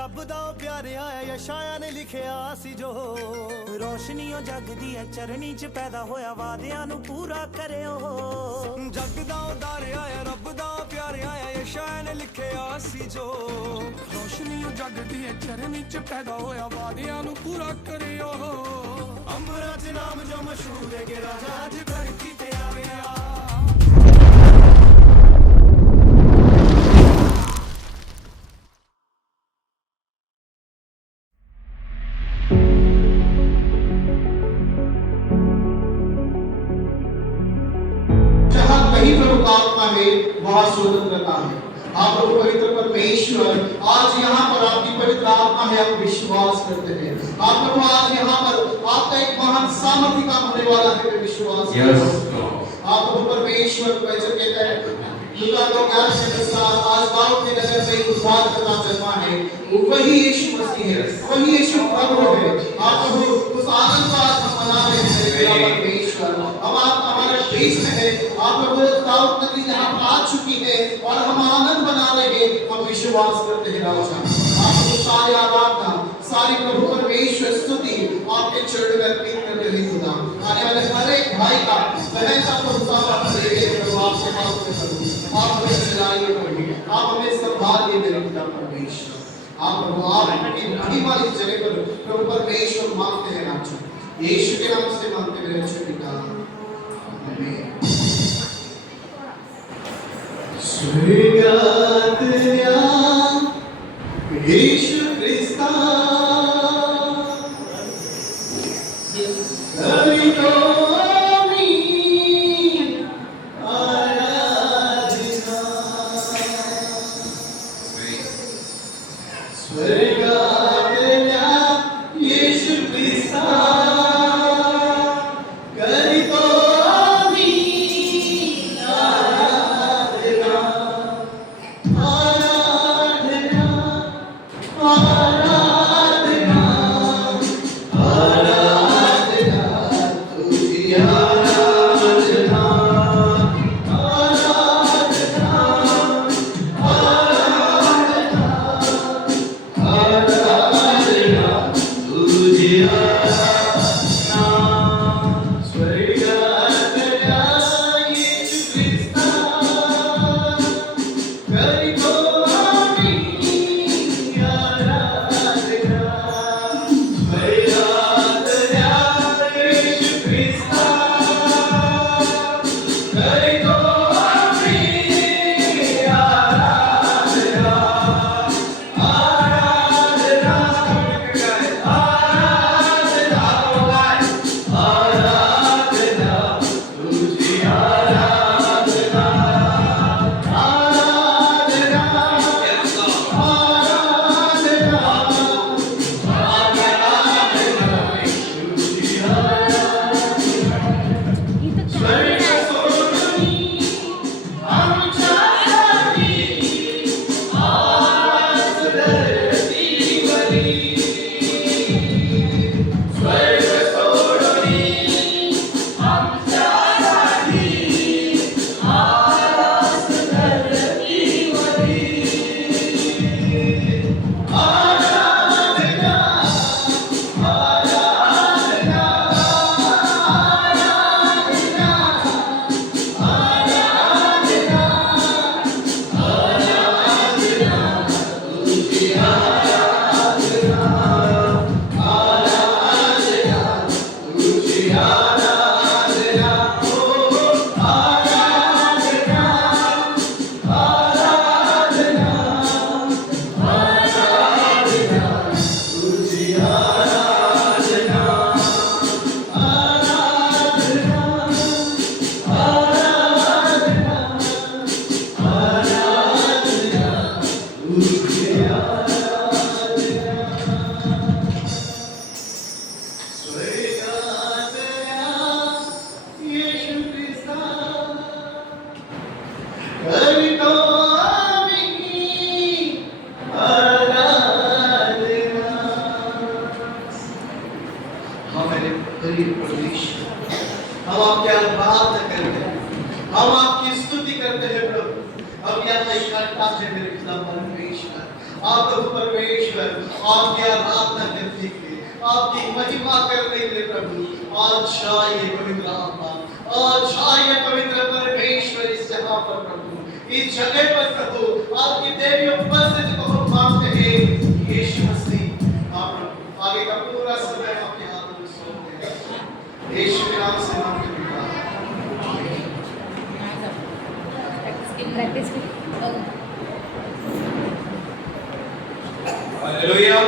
रब दा प्यारिया यशाया ने लिखिया सी जो रोशनियों जग दी है चरनी च पैदा होया वादियां नु पूरा करियो जग दा उदारिया रब दा प्यारिया यशाया ने लिखिया सी जो रोशनियों जग दी है चरनी च पैदा होया वादियां नु पूरा करियो अंबरा च नाम जो मशहूर है कि राजा अज धरती ते आवेया वहाँ स्वतंत्रता है। आप प्रभु पवित्र परमेश्वर आज यहाँ पर आपकी पवित्र आत्मा है, आप विश्वास करते हैं। आप प्रभु आज यहाँ पर आपका एक महान सामर्थ्य काम होने वाला है, विश्वास करते हैं। आप प्रभु परमेश्वर वचन कहते हैं लूका 2:11 आज दाऊद के नगर में उद्धार करता जन्मा है, वही यीशु मसीह है, वही यीशु प्रभु है। आप प्रभु उस आनंद को आज हम मना रहे हैं मेरा परमेश्वर। हम आप हमारे बीच में है, आप प्रभु दाऊद नगरी यहाँ आ चुकी है और हम आनंद मना रहे हैं, हम विश्वास करते हैं राजा। आप सारी आराधना सारी प्रभु परमेश्वर स्तुति आपके चरणों में अर्पित करते हुए खुदा आने वाले हर एक भाई का बहन का प्रभु आपसे मांगते हैं, आप हमें चलाइए प्रभु, आप हमें संभालिए मेरे पिता परमेश्वर। आप प्रभु आपकी बड़ी वाली जगह पर प्रभु परमेश्वर मांगते हैं राजा, यीशु के नाम से मांगते मेरे अच्छे पिता आमीन। स्वर्गात यीशु क्रिस्ता प्रभु परमेश्वर आपकी आराधना करने के लिए, आपकी महिमा करने के लिए प्रभु आज आइए पवित्र आत्मा, आज आइए पवित्र परमेश्वर इस जगह पर प्रभु, इस जगह पर प्रभु आपकी देवी उपस्थिति को हम मांगते हैं यीशु मसीह। आप प्रभु आगे का पूरा समय आपके हाथों में सौंपते हैं यीशु के नाम से मांगते हैं। प्रैक्टिस की hallelujah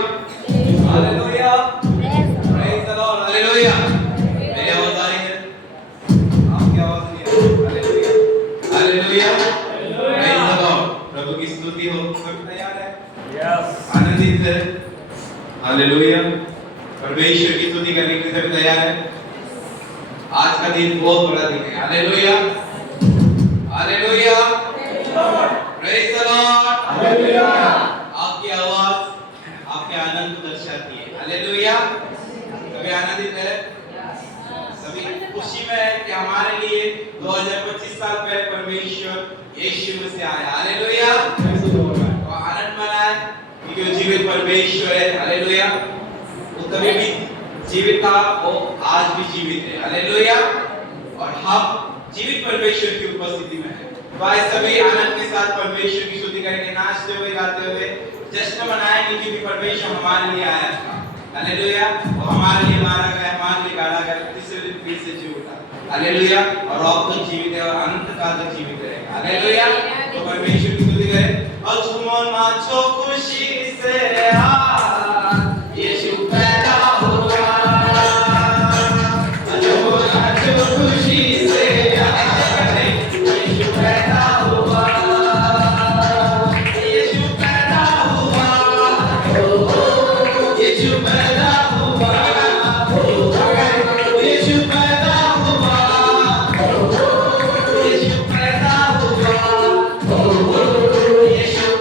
hallelujah praise the Lord hallelujah. मेरी आवाज आ रही है? आपकी आवाज नहीं आ रही? Hallelujah hallelujah praise the Lord. प्रभु की स्तुति हो। सब तैयार है? यस आनंदित है? हालेलुया। परमेश्वर की स्तुति करने के लिए सब तैयार है? आज का दिन बहुत बड़ा दिन है। Hallelujah hallelujah praise the Lord hallelujah. आपकी आवाज आपके आनंद को दर्शाती है। हालेलुया। सभी आनंदित है? सभी खुशी में है कि हमारे लिए 2025 साल पहले परमेश्वर यीशु मसीह आया। हालेलुया। तो आनंद मनाए क्योंकि वो जीवित परमेश्वर है। हालेलुया। वो तभी भी जीवित था, वो आज भी जीवित है। हालेलुया। और हम जीवित परमेश्वर की उपस्थिति में है। तो आज सभी आनंद के साथ परमेश्वर की स्तुति करेंगे, नाचते हुए गाते हुए जश्न मनाएंगे क्योंकि परमेश्वर हमारे लिए आया था। हालेलुया। वो हमारे लिए मारा गया, हमारे लिए गाड़ा गया, तीसरे दिन फिर से जी उठा। हालेलुया। और अब तो जीवित है और अनंत काल तक जीवित रहेगा। हालेलुया। तो परमेश्वर की स्तुति करें और झूमो नाचो खुशी से यीशु पैदा हुआ। झूमो नाचो खुशी से यीशु पैदा हुआ। यीशु पैदा हुआ। यीशु पैदा हुआ। यीशु पैदा हुआ। यीशु पैदा हुआ। यीशु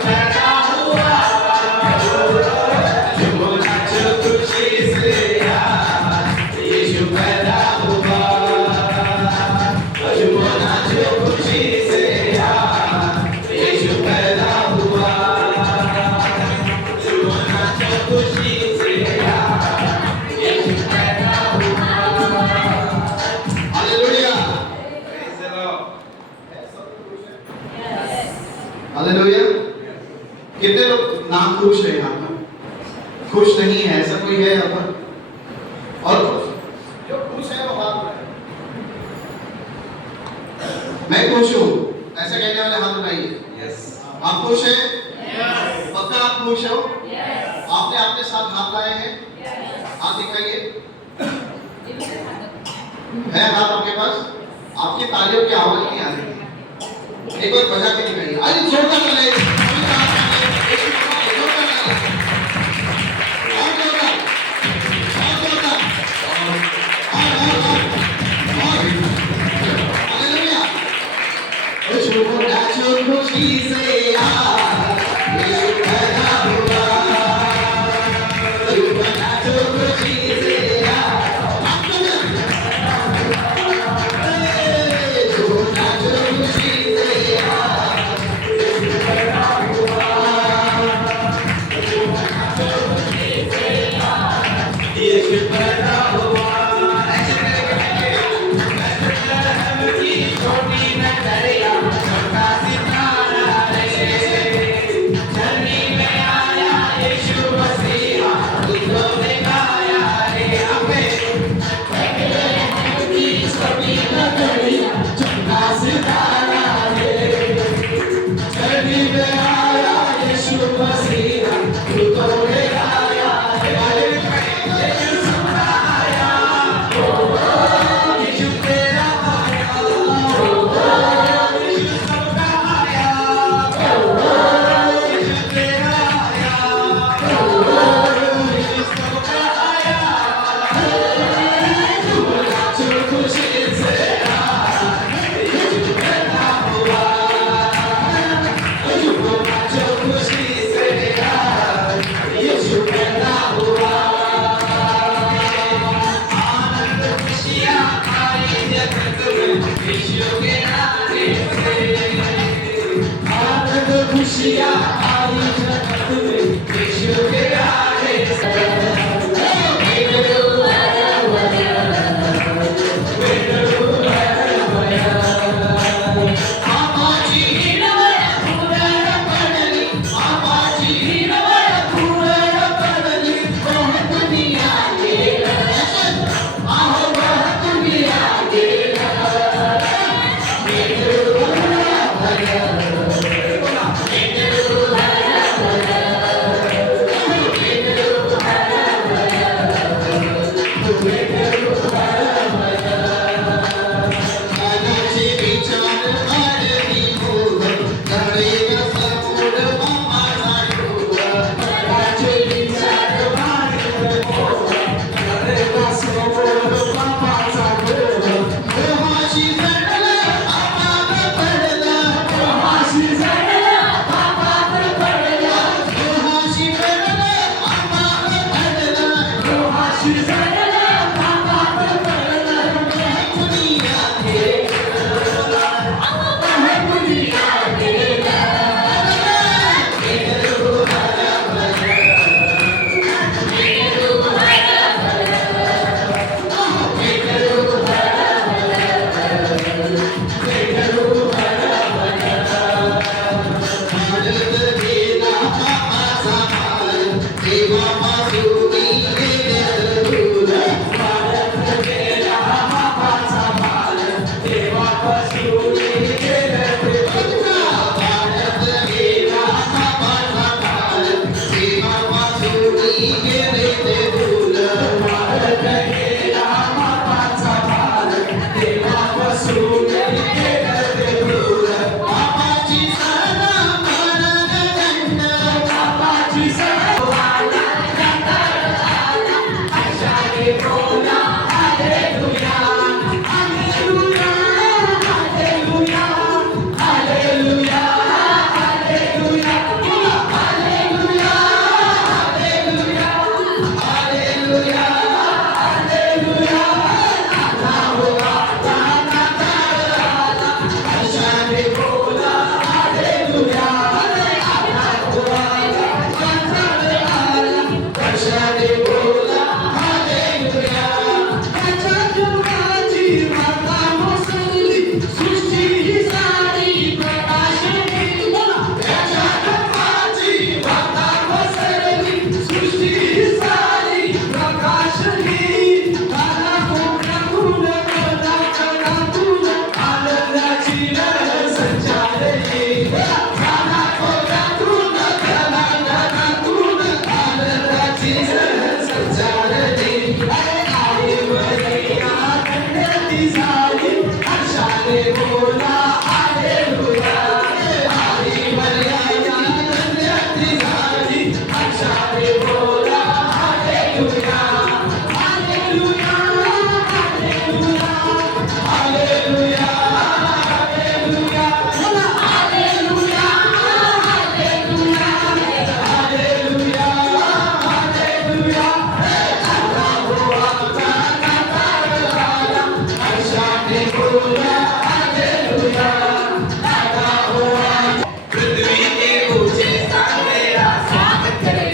पैदा हुआ। झूमो नाचो खुशी से यीशु पैदा हुआ। झूमो नाचो खुशी से यीशु पैदा हुआ। झूमो नाचो खुशी से यीशु पैदा हुआ। Hallelujah praise the Lord. Hallelujah. कितने लोग ना खुश है यहाँ पर? खुश नहीं है ऐसा कोई है यहाँ पर? और जो खुश है वो हाथ उठाए। मैं खुश हूँ ऐसा कहने वाले हाथ उठाइए। यस आप खुश हैं? पक्का आप खुश हो? आपने आपके साथ हाथ लाए हैं? हाथ दिखाइए। है हाथ आपके पास? आपकी तालियों की आवाज नहीं आ रही है। एक बार बजा के दिखाइए। अरे जोरदार चले। खुशी से यीशु पैदा हुआ। नाचो खुशी से नाचो खुशी से देवा पासूनी गेले दूर भारत मेरा बापाचा भारत देवापासून गेले दूर. भारत गेला बापाचा भारत देवा पासूनी गेले दूर भारत गेला बापाचा भारत देवापासून गेले दूर. बापाची सदा मरण बापाची सर्वाला आशाने बोला hallelujah hallelujah hallelujah hallelujah hallelujah hallelujah hallelujah hallelujah आला होगा आला आशाने बोला हालेलुया आला होगा आशाने बोला हालेलुया. त्याच्या जन्माची वार्ता मोसली सृष्टी ही सारी प्रकाशनी. त्याच्या जन्माची वार्ता मोसली सृष्टी ही सारी प्रकाशनी. काना कोपऱ्यातून कलाकलातून आनंदाची लहर संचारली. काना कोपऱ्यातून कलाकलातून आनंदाची लहर संचारली. आई मरिया धन्यती झाली हर्षाने बोला हालेलुया. आई मरिया धन्यती झाली हर्षाने बोला hallelujah hallelujah hallelujah hallelujah hallelujah बोला हालेलुया हालेलुया हालेलुया हालेलुया. आला हो आपला नाताळाला हर्षाने बोला हालेलुया. आला हो पृथ्वी के ऊंचे स्थान मेरा स्वागत करे.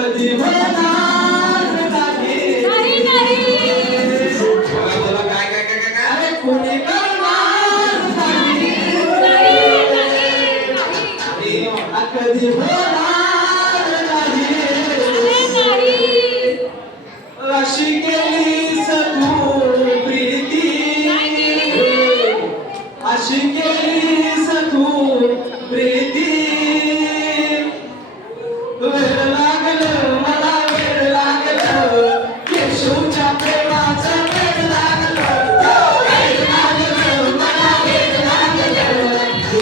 कधी होणार नाही. बोला बोला काय अरे कोणी करणार नाही. कधी होणार नाही. अशी केलीस तू प्रीती, अशी केलीस तू प्रीती. वेळ लागलं मला, वेळ लागलं येशूच्या प्रेमाचं वेळ लागलं. वेळ लागलं मला, वेळ लागलं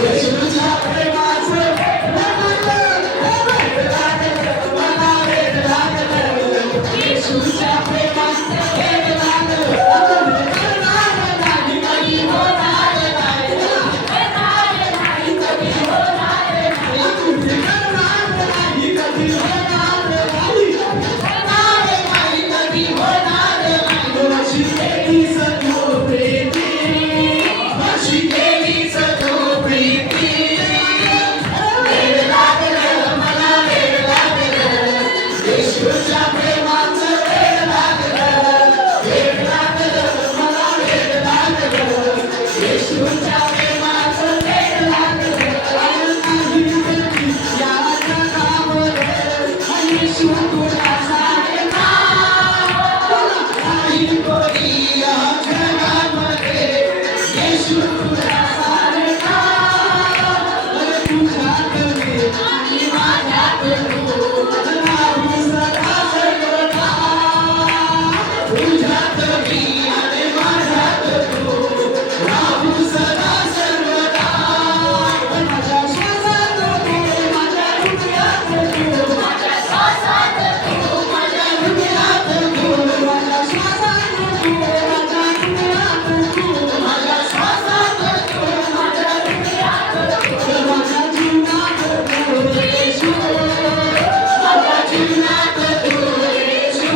येशूच्या प्रेमाचं वेळ लागलं. वेळ लागलं मला, वेळ लागलं येशूच्या प्रेमाचं वेळ लागलं. कधी करणार नाही, कधी होणार नाही. कधी होणार नाही, कधी करणार नाही, कधी होणार नाही. कधी होणार नाही. अशी केलीस तू प्रीती, अशी केलीस तू प्रीती. वेळ लागलं मला, वेळ लागलं येशूच्या प्रेमाचं वेळ लागलं. वेळ लागलं मला, वेळ लागलं येशूच्या प्रेमाचं वेळ लागलं. नाही कधी या जगामध्ये येशू तुला सारखा. नाही कोणी या जगामध्ये येशू तुला सारखा. अरे तुझ्यात मी आणि माझ्यात तू राहू सदा सर्वदा. तुझ्यात मी आणि माझ्यात तू राहू सदा सर्वदा. माझ्या श्वासात तू, माझ्या हृदयात तू, माझ्या श्वासात तू, माझ्या हृदयात तू, माझ्या श्वासात तू, माझ्या हृदयात तू, माझ्या श्वासात तू, माझ्या हृदयात तू, माझ्या जीवनात तू येशू, माझ्या जीवनात तू येशू.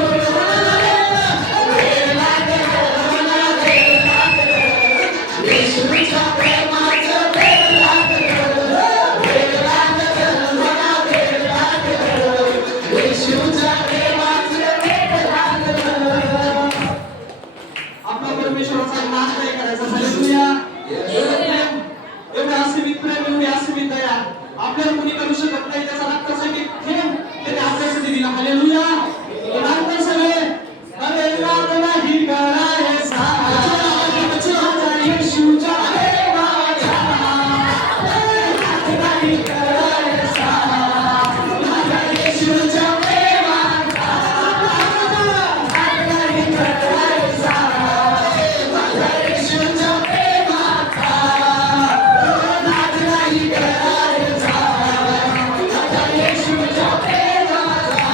वेळ लागलं मला, वेळ लागलं येशूच्या प्रेमाचं वेळ लागलं. वेळ लागलं मला, वेळ लागलं येशूच्या प्रेमाचं वेळ लागलं. आपला परमेश्वराचा नाश नाही करायचा. हालेलुया. एवढं प्रेम, एवढं असीमित प्रेम, एवढी असीमित दया आपल्याला कोणी करू शकत नाही. त्याचा रक्तासाठी थेंब त्याने आपल्यासाठी दिला. हालेलुया. नंतर सगळे अरे राम नाही करायचा माझ्या येशूच्या प्रेमाचा. राम नाही करायचा माझ्या येशूच्या प्रेमाचा. राम नाही करायचा माझ्या येशूच्या प्रेमाचा. नाद नाही करायचा माझ्या येशूच्या प्रेमाचा.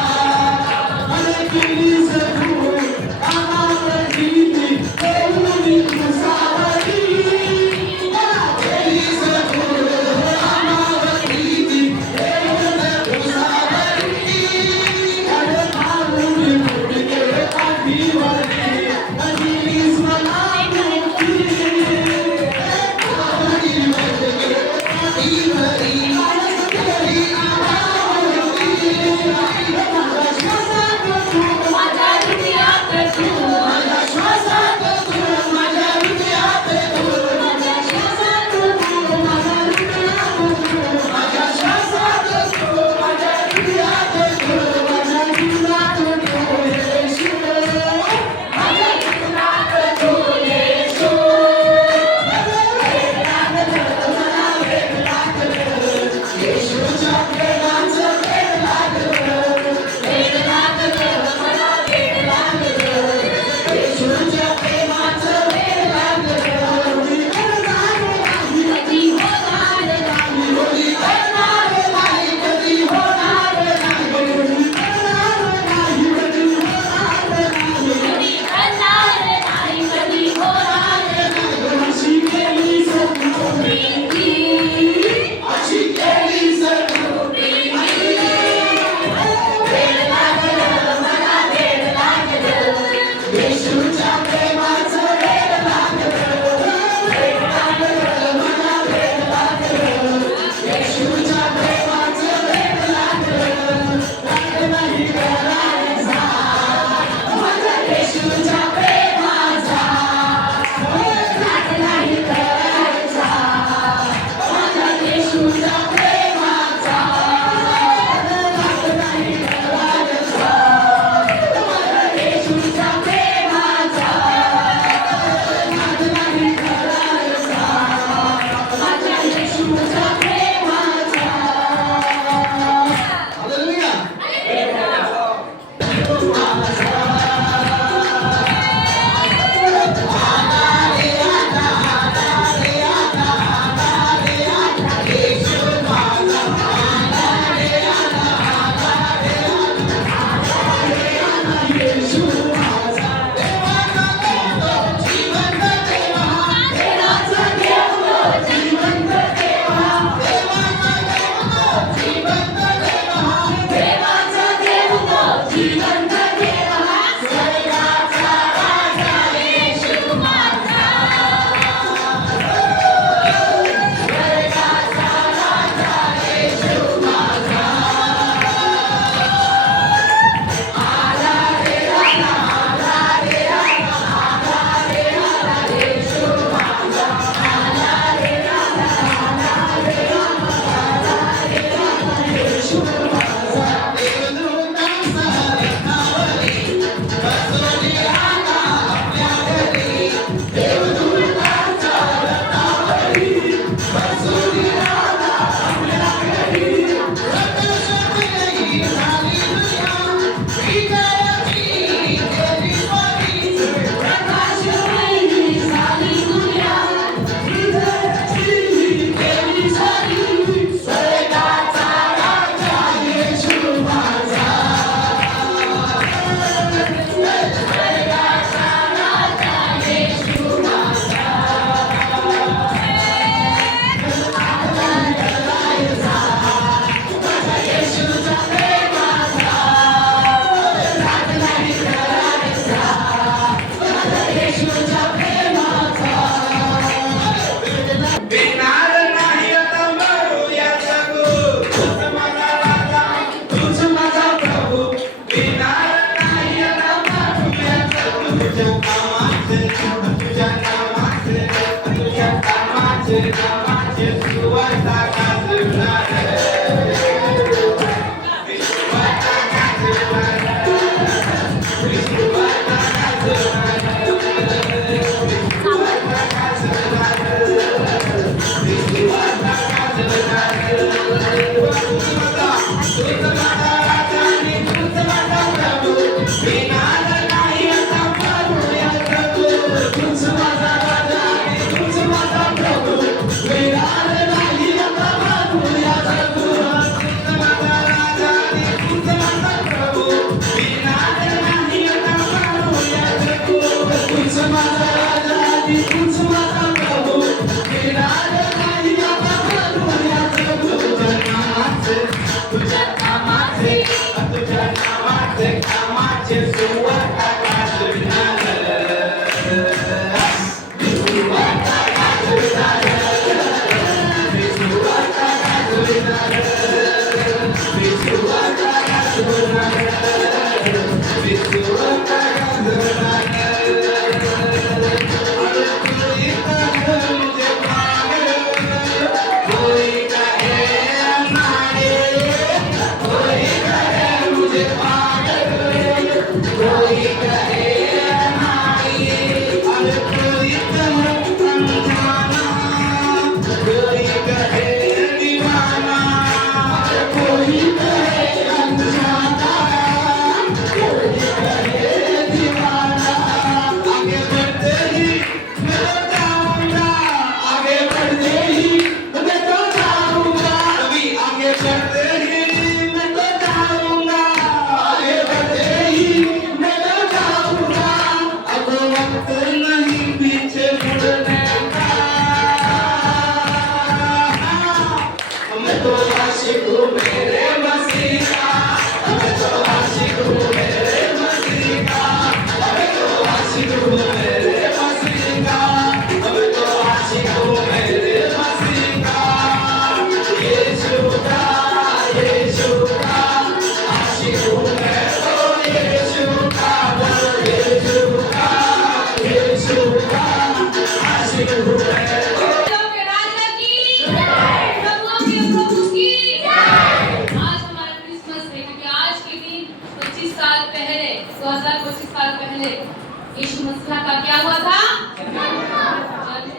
यीशु मसीह का क्या हुआ था? जन्म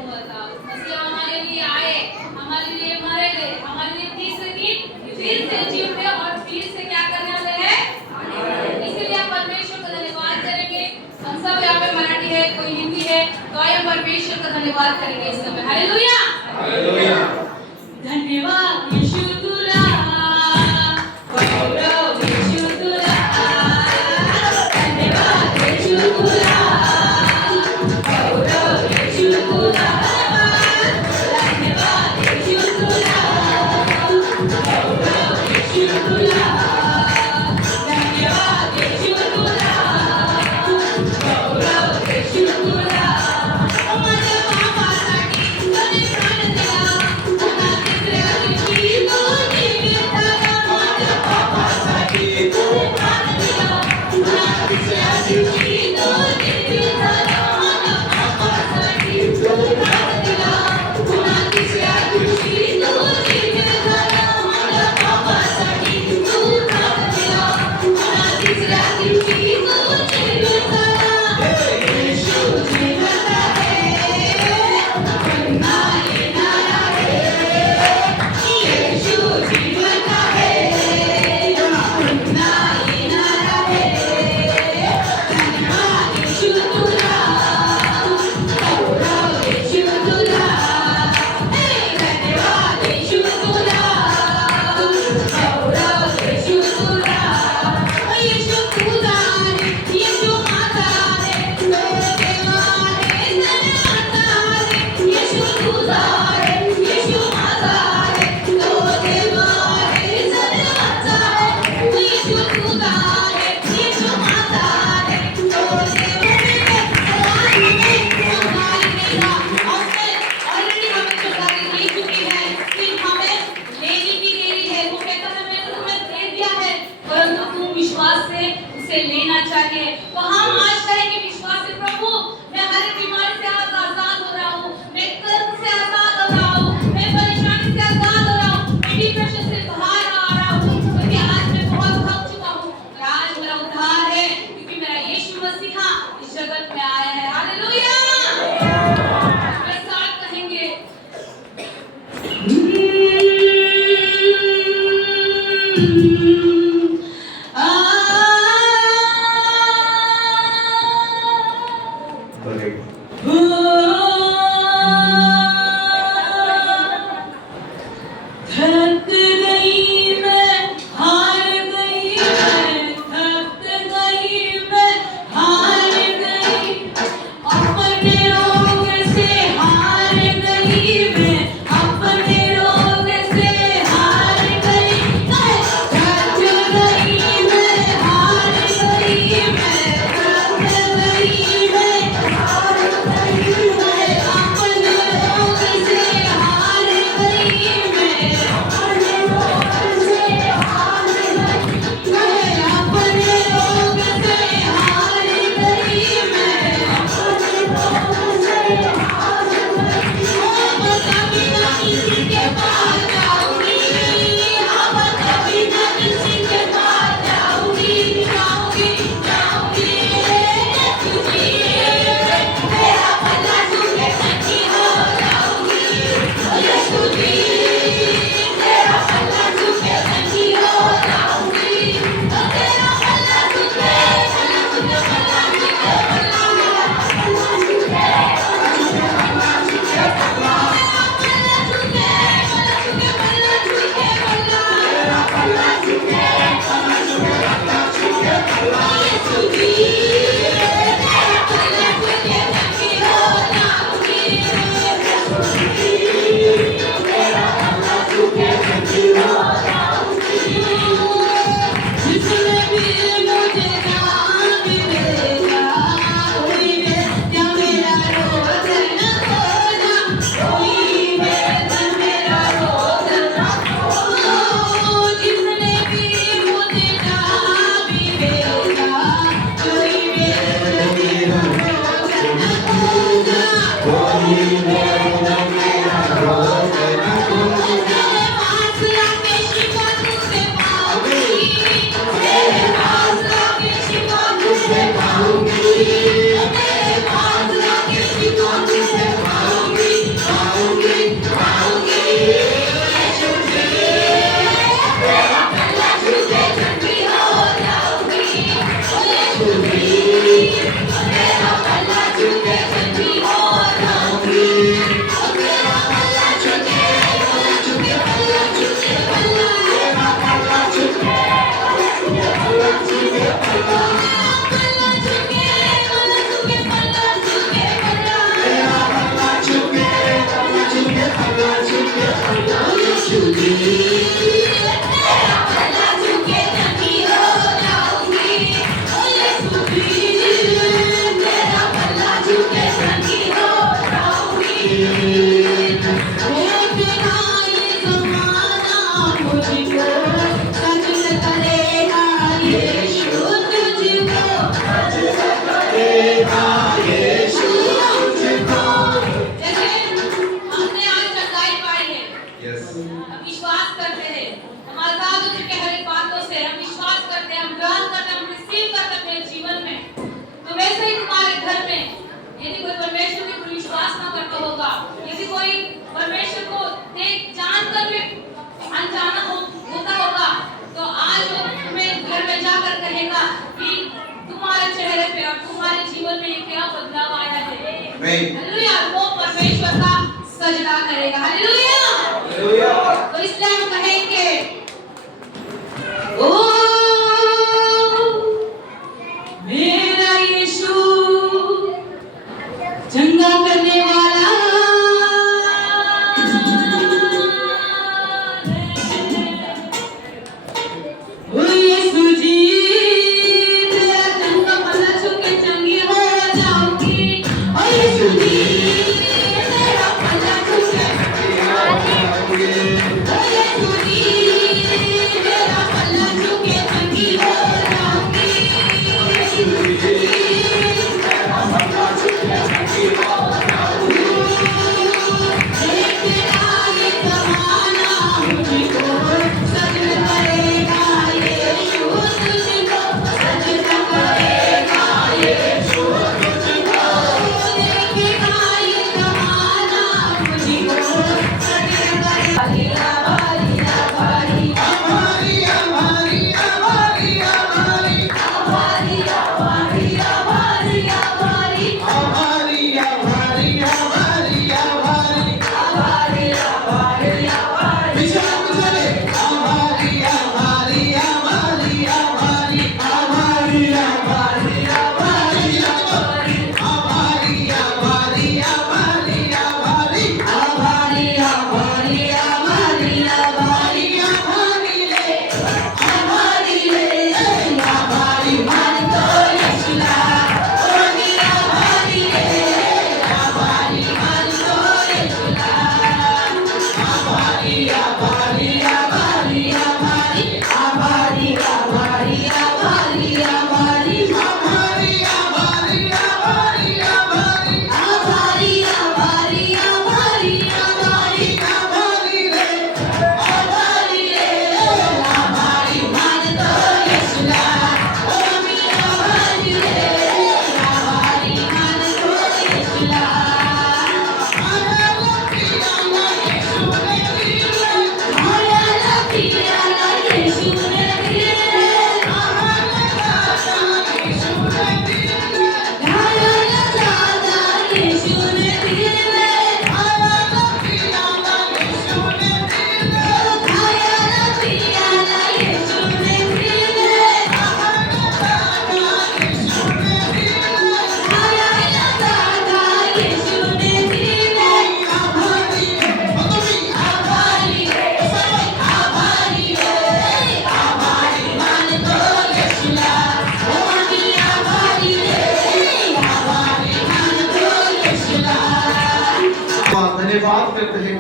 हुआ था। मसीह हमारे लिए आए, हमारे लिए मरे गए, हमारे लिए तीसरे दिन फिर से जी उठे और फिर से क्या करने वाले हैं? इसीलिए हम परमेश्वर का धन्यवाद करेंगे। हम सब यहाँ पे मराठी है, कोई हिंदी है, तो आइए परमेश्वर का धन्यवाद करेंगे इस समय। Hallelujah, hallelujah. धन्यवाद यीशु तुला, गौरव यीशु तुला, धन्यवाद यीशु तुला। हमने आज सच्चाई पाई है, यस हम विश्वास करते हैं, हमारे साथ हो चुके हर एक बातों से हम विश्वास करते हैं, हम ग्रहण करते हैं, हम रिसीव करते हैं अपने जीवन में। तो वैसे ही तुम्हारे घर में यदि कोई परमेश्वर के ऊपर विश्वास ना करता होगा, यदि कोई परमेश्वर को देख जान कर भी अनजाना होता होगा, तो आज वो तुम्हें घर में जाकर कहेगा कि तुम्हारे चेहरे पे और तुम्हारे जीवन में ये क्या बदलाव आया है। हालेलुया, वो परमेश्वर का सजदा करेगा। हालेलुया। तो इसलिए हम कहेंगे ओ मेरा यीशु चंगा करने वाला ओ यीशु जी तेरा चंगा भला छू के चंगी हो जाऊंगी। ओ यीशु जी तेरा भला छू के ओ यीशु जी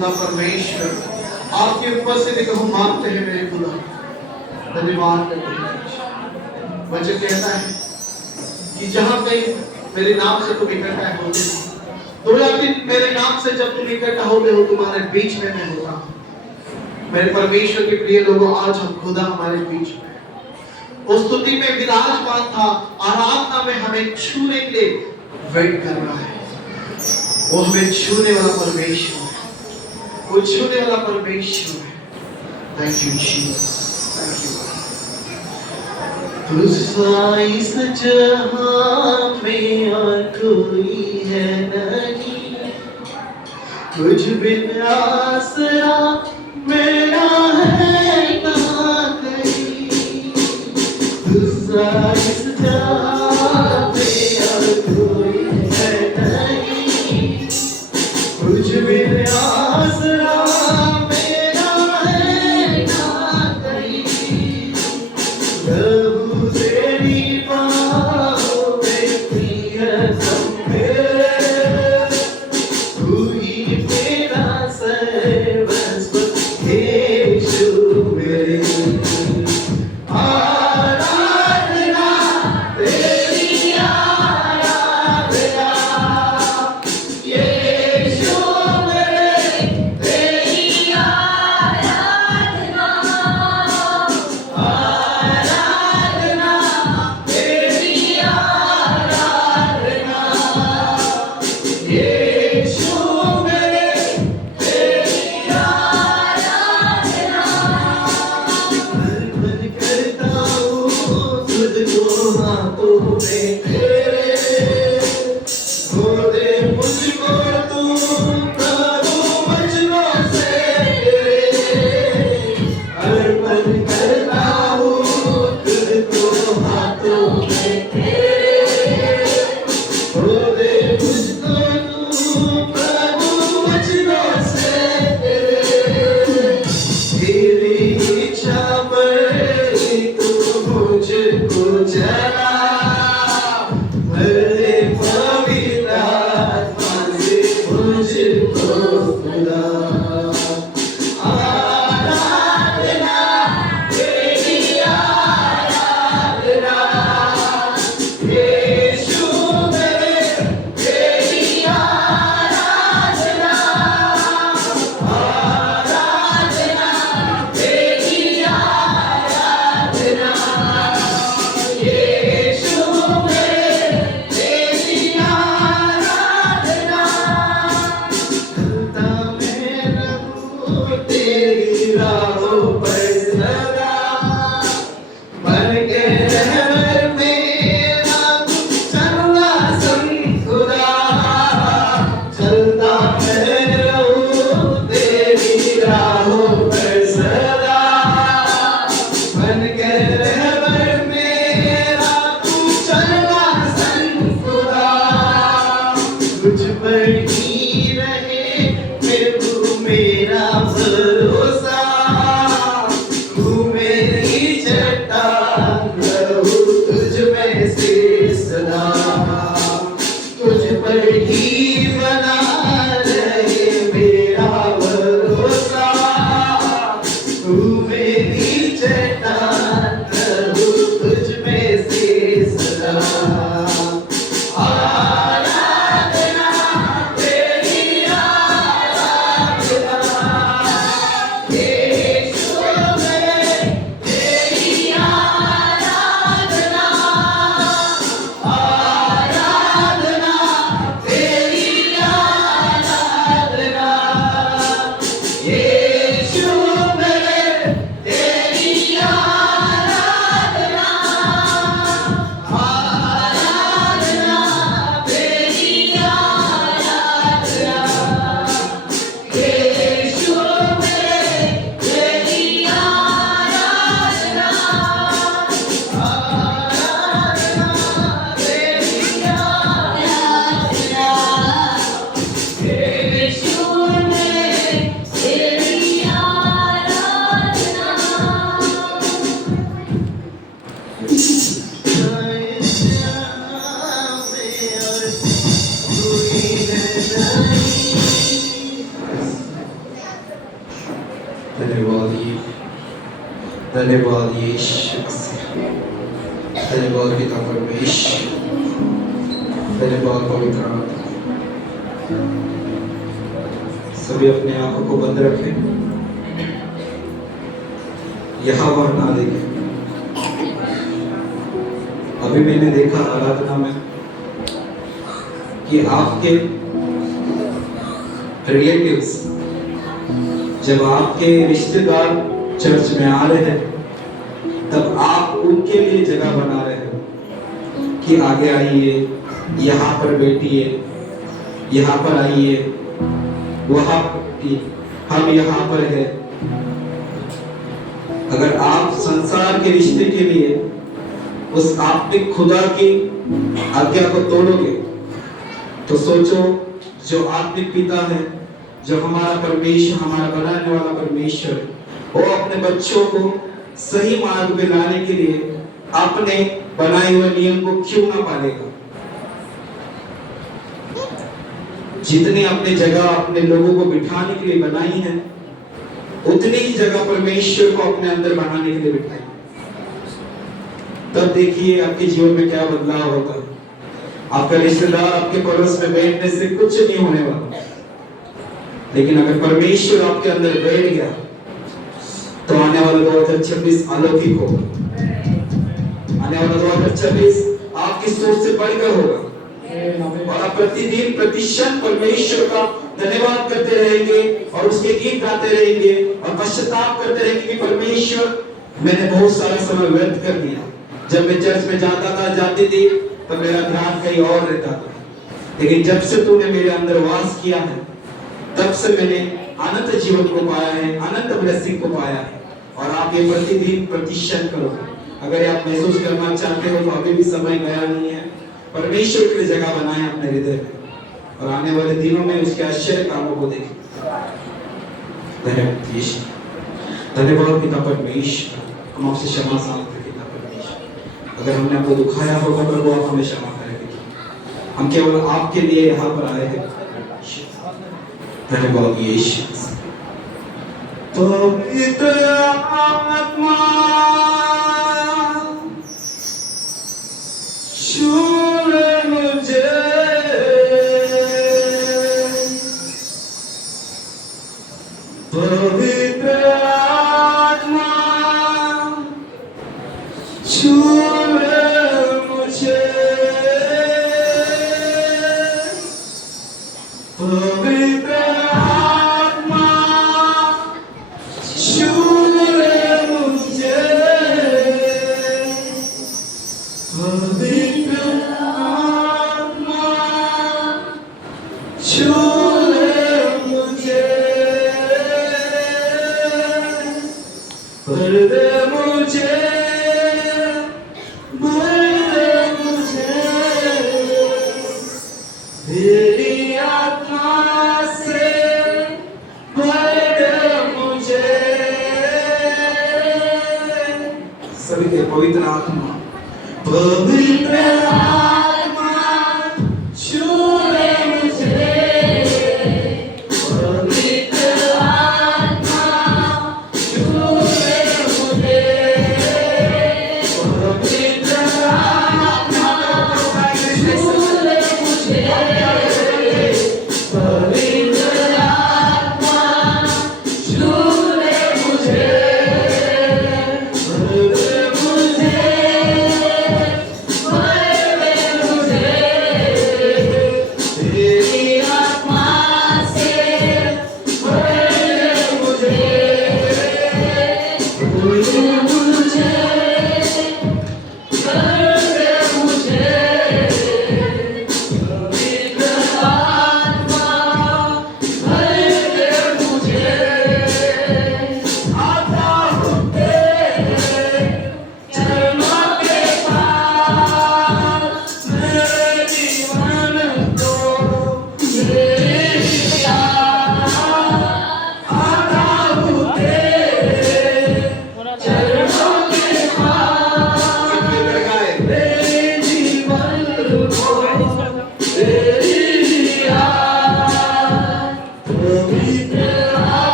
खुदा परमेश्वर, आपकी उपस्थिति को हम मानते हैं मेरे खुदा, धन्यवाद करते हैं। वचन कहता है कि जहां कहीं मेरे नाम से तुम इकट्ठा होते हो, 2 या 3 मेरे नाम से जब तुम इकट्ठा होते हो, तुम्हारे बीच में मैं होता हूं। मेरे परमेश्वर के प्रिय लोगों, आज हम खुदा हमारे बीच में उस स्तुति में विराजमान था, आराधना में हमें छूने के लिए वेट कर रहा है। वो हमें छूने वाला परमेश्वर है, वो छूने वाला परमेश्वर है। Thank you Jesus, thank you. तुझसा इस जहां में और कोई है नहीं, तुझ बिन आसरा मेरा है ना कहीं। तुझसा इस जहां में और कोई है नहीं, तुझ बिन आसरा मेरा है ना कहीं। प्रभु तेरी बाहों में प्रियतम मेरे, तू ही मेरा सर्वस्व, यीशु मेरे। आराधना तेरी, आराधना यीशु मेरे, तेरी आराधना। आराधना तेरी, आराधना यीशु मेरे, तेरी आराधना। अर्पण करता हूँ तुझको हाथों में तेरे, धो दे मुझको तू प्रभु वचनों से तेरे। अर्पण करता हूँ तुझको हाथों में तेरे, धो दे मुझको तू प्रभु वचनों से तेरे। तेरी इच्छा पर तू मुझको चला, भर दे पवित्र आत्मा से मुझको खुदा। आराधना तेरी, आराधना यीशु मेरे, तेरी आराधना। आराधना तेरी, आराधना यीशु धन्यवाद यीशु मसीह, धन्यवाद पिता परमेश्वर, धन्यवाद पवित्र आत्मा। सभी अपने आंखों को बंद रखें, यहाँ वह ना देखें। अभी मैंने देखा आराधना में कि आपके रिलेटिव्स, जब आपके रिश्तेदार चर्च में आ रहे हैं तब आप उनके लिए जगह बना रहे हो कि आगे आइए, यहाँ पर बैठिए, यहाँ पर आइए, वहाँ हम यहाँ पर है। अगर आप संसार के रिश्ते के लिए उस आत्मिक खुदा की आज्ञा को तोड़ोगे तो सोचो, जो आत्मिक पिता है, जो हमारा परमेश्वर, हमारा बनाने वाला परमेश्वर, वो अपने बच्चों को सही मार्ग में लाने के लिए अपने बनाए हुए नियम को क्यों ना पालेगा। जितनी अपनी जगह अपने लोगों को बिठाने के लिए बनाई है, उतनी ही जगह परमेश्वर को अपने अंदर बनाने के लिए बिठाई। तब देखिए आपके जीवन में क्या बदलाव होता है। आपका रिश्तेदार आपके पड़ोस में बैठने से कुछ नहीं होने वाला, लेकिन अगर परमेश्वर आपके अंदर बैठ गया तो आने वाला 2026 अलौकिक होगा। आने वाला 2026 आपकी सोच से बढ़कर होगा और आप प्रतिदिन प्रतिक्षण परमेश्वर का धन्यवाद करते रहेंगे और उसके गीत गाते रहेंगे और पश्चाताप करते रहेंगे कि परमेश्वर, मैंने बहुत सारा समय व्यर्थ कर दिया। जब मैं चर्च में जाता था, जाती थी, तो मेरा ध्यान कहीं और रहता था, लेकिन जब से तूने मेरे अंदर वास किया है तब से मैंने अनंत जीवन को पाया है, अनंत ब्लेसिंग को पाया है। और आप ये प्रतिदिन प्रतिक्षण करो। अगर आप महसूस करना चाहते हो तो अभी भी समय गया नहीं है। परमेश्वर के लिए जगह बनाए अपने हृदय में और आने वाले दिनों में उसके आश्चर्य कामों को देखें। धन्यवाद यीशु, धन्यवाद पिता परमेश्वर, हम आपसे क्षमा मांगते हैं पिता परमेश्वर। अगर हमने आपको दुखाया होगा प्रभु, आप हमें क्षमा करेंगे। हम केवल आपके लिए यहाँ पर आए हैं। धन्यवाद यीशु। पवित्र आत्मा छूले मुझे, पवित्र आत्मा छूले मुझे, पवित्र आत्मा छूले मुझे, पवित्र आत्मा छूले मुझे, भर दे मुझे, भर दे मुझे, तेरी आत्मा से भर दे मुझे। सभी के पवित्र आत्मा, पवित्र आत्मा छूले मुझे, पवित्र आत्मा छूले मुझे, पवित्र आत्मा छूले मुझे, पवित्र आत्मा छूले मुझे, भर दे मुझे, भर दे मुझे, तेरी आत्मा से भर दे मुझे, भर दे मुझे, भर दे मुझे, पवित्र आत्मा भर दे मुझे। आता हूँ तेरे चरणों के पास, मेरे जीवन को ले लिया। आता हूँ तेरे चरणों के पास,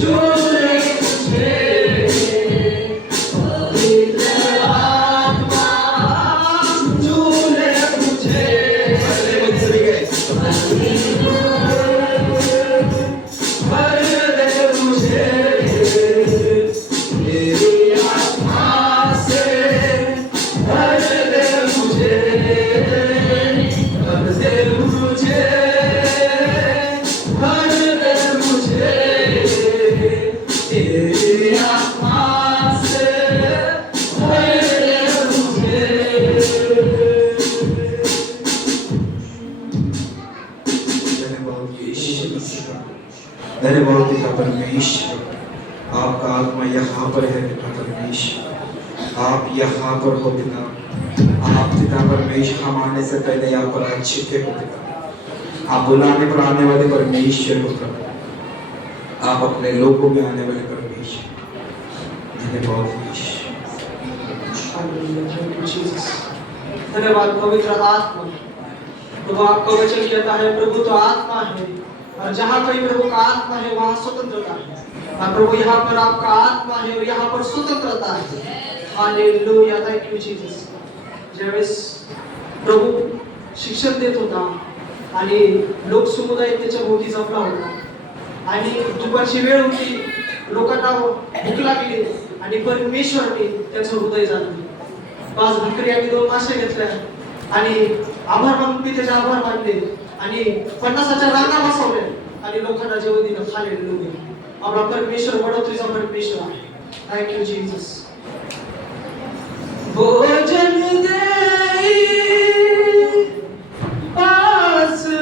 छू ले मुझे पवित्र आत्मा छू ले मुझे भर दे मुझे तेरी आत्मा से भर दे मुझे भर दे मुझे भर दे मुझे तेरी आत्मा से भर दे मुझे धन्यवाद पिता परमेश्वर, आपका आत्मा यहाँ पर है पिता परमेश्वर, आप यहाँ पर हो पिता। आप पिता परमेश्वर हम आने से पहले यहाँ पर आ चुके हो पिता। आप बुलाने पर आने वाले परमेश्वर हो प्रभु, आप अपने लोगों में आने वाले परमेश्वर। धन्यवाद धन्यवाद पवित्र आत्मा। प्रभु आपका वचन कहता है प्रभु तो आत्मा है और जहाँ कहीं प्रभु का आत्मा है वहाँ स्वतंत्रता है। और प्रभु यहाँ पर आपका आत्मा है और यहाँ पर स्वतंत्रता है। Hallelujah, thank you Jesus. ज्यावेळेस प्रभू शिक्षण देत होता आणि लोक समुदाय त्याच्या भोवती जमला होता आणि दुपारची वेळ होती, लोकांना भूक लागली आणि परमेश्वराने त्याचं हृदय जाणले। 5 भाकरी आणि 2 मासे घेतल्या आणि आभार मानून त्याचे आभार मानले आणि 50च्या रांगा बसवल्या आणि लोकांना जेवण दिलं। हालेलुया, आपला परमेश्वर बढवतीचा परमेश्वर आहे। Thank you Jesus. भोजन दे 5,000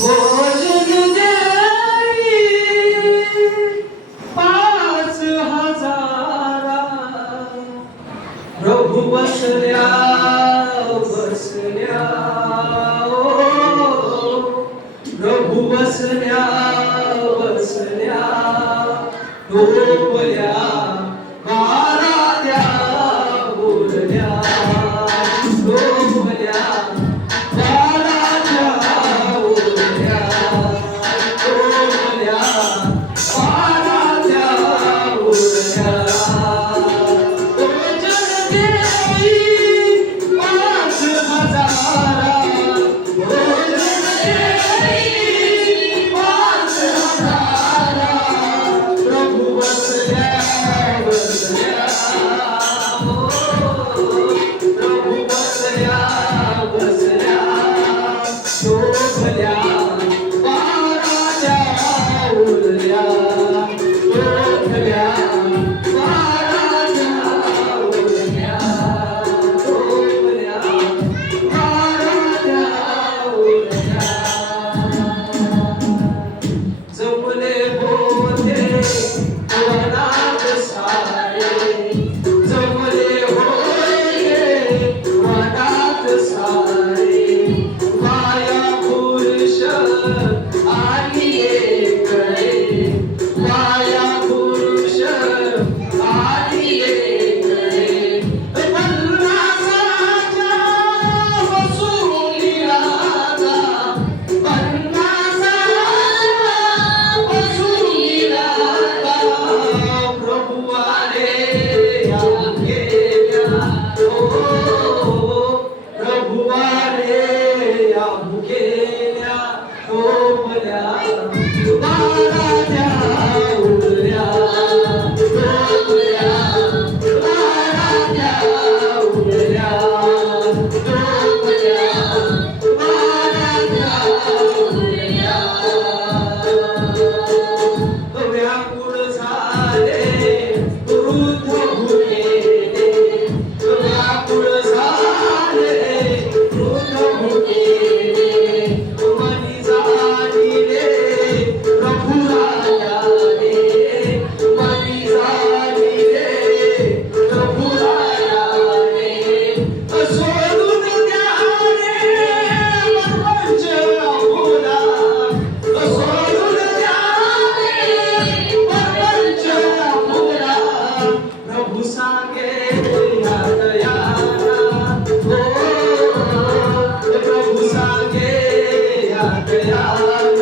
भोजन दे 5,000 प्रभु बसल्या बसल्या ओ प्रभु बसल्या बसल्या डोबल्या बाराद्या बोलल्या डोबल्या बाराद्या बोलल्या डोबल्या बाराद्या बोलल्या भोजन देई 5,000 भोजन देई 5,000 प्रभु बसल्या बसल्या ओ प्रभु बसल्या बसल्या शोभल्या बाराच्या उरल्या शोभल्या बाराच्या उरल्या शोभल्या बाराच्या उरल्या जमले होते वनात सारे जमले होते वनात सारे माया पुरुष आणि एकळे माया पुरुष आणि एकळे 50च्या वसुलीला जा 50च्या वसुलीला जा प्रभु आले या गेल्या ओ प्रभु आले या गेल्या डोबल्या बाराच्या उरल्या डोबल्या बाराच्या उरल्या डोबल्या बाराच्या उरल्या व्याकुळ झाले वृद्ध भुकेले व्याकुळ झाले वृद्ध भुकेले मनी जाणिले प्रभु राजाने मनी जाणिले प्रभु राजाने सोडून द्या रे प्रपंच आपुला सोडून द्या रे प्रपंच आपुला प्रभु सांगे या दयाला ओ प्रभु सांगे या दयाला